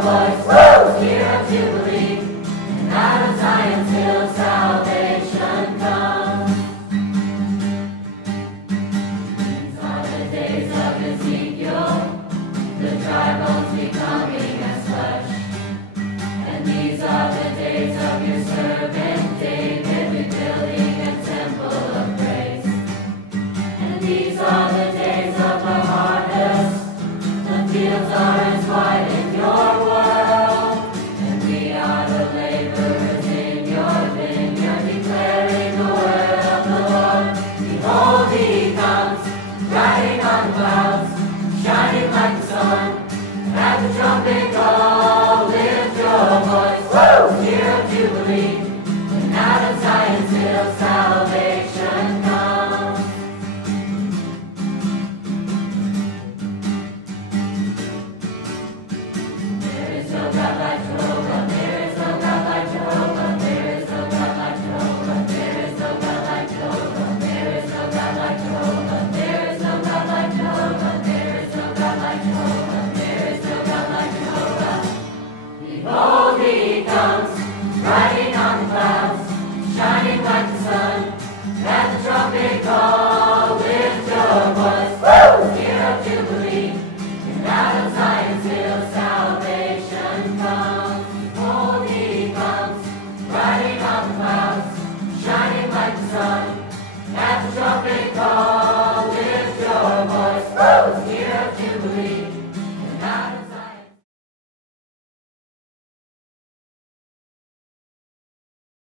voice rose here of Jubilee, and out of Zion's hill salvation comes. These are the days of Ezekiel, the dry bones becoming as flesh. And these are the days of your servant David, rebuilding a temple of praise. And these are the days of the harvest, the fields are as white in your world, and we are the laborers in your vineyard, declaring the word of the Lord. Behold, he comes, riding on clouds, shining like the sun. At the trumpet call, lift your voice, year of Jubilee, and out of Zion's hill salvation comes. There is no God like Jehovah, there is no God like Jehovah, there is no God like Jehovah, there is no God like Jehovah, there is no God like Jehovah, there is no God like Jehovah, there is no God like Jehovah, there is no God like Jehovah. Behold, he comes, riding